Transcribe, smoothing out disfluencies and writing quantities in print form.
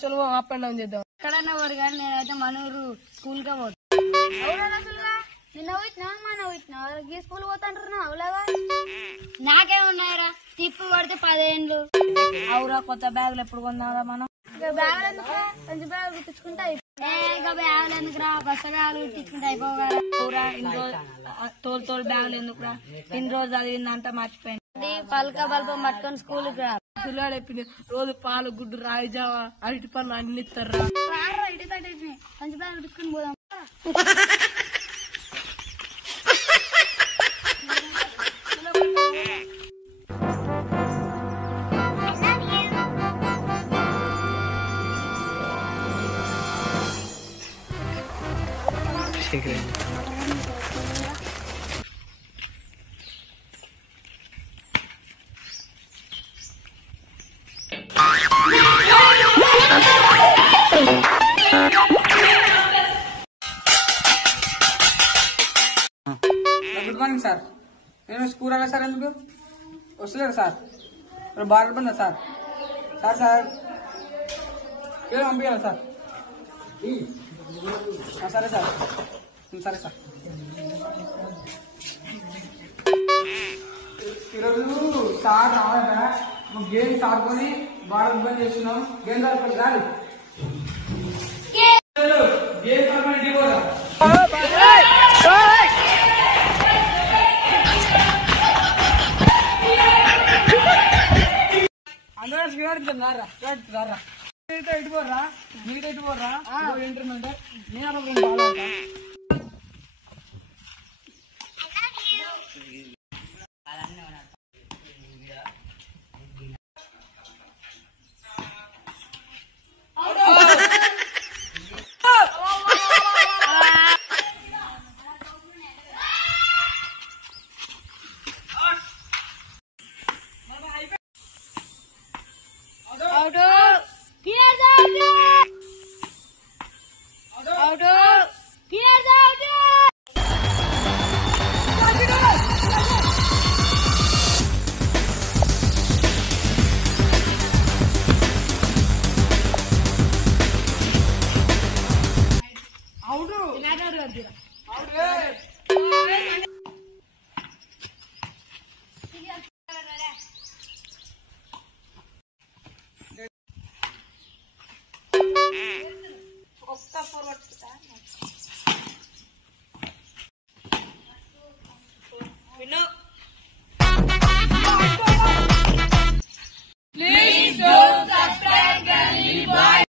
Hostel up and down చేద్దాం. ఎక్కడన్నా పోరు కానీ నేనైతే మన ఊరు స్కూల్ కే పోతా. నిన్న పోయినా మన పోయినా ఈ స్కూల్ పోతాంటారు అవులాగా నాకేమున్నాయరా తిప్పి పడితే 10 ఏళ్ళు. అవురా కొత్త బ్యాగులు ఎప్పుడు కొందాంరా మనం? బ్యాగులు ఎందుకురా మంచి బ్యాగులు కుట్టించుకుంటా ఇక బ్యాగులు ఎందుకురా బస్సు బ్యాగులు కుట్టించుకుంటా అయిపోగా తోలు బ్యాగులు ఎందుకురా? ఇన్ని రోజు చదివిందంతా మర్చిపోయింది. పలక బల్పం పట్టుకొని స్కూల్కి రా. పిల్లలు చెప్పింది రోజు పాలు గుడ్డు రాయి జావా అరటి పనులు అన్ని ఇస్తారా? మంచి బ్యాగులు కుట్టించుకుని పోదాం. Good morning sir. నేను స్కూల్ రాలే సార్. ఎందుకు వస్తలేరు సార్? బాగా బందా సార్? సార్ సార్ ఏదో పంపించాలి సార్. సరే సార్. సరే సార్. ఈరోజు సార్ రావాలా? గేమ్స్ ఆడుకొని భారత్ బంద్ చేస్తున్నాం. గేమ్స్ ఆడుకొని రాదు. గేమ్స్ ఆడుకొని దిగోరా. ఇటు పోర్రా, మీరు ఇటు పోర్రా. ఏంటంటే నేను అలా ఒక్క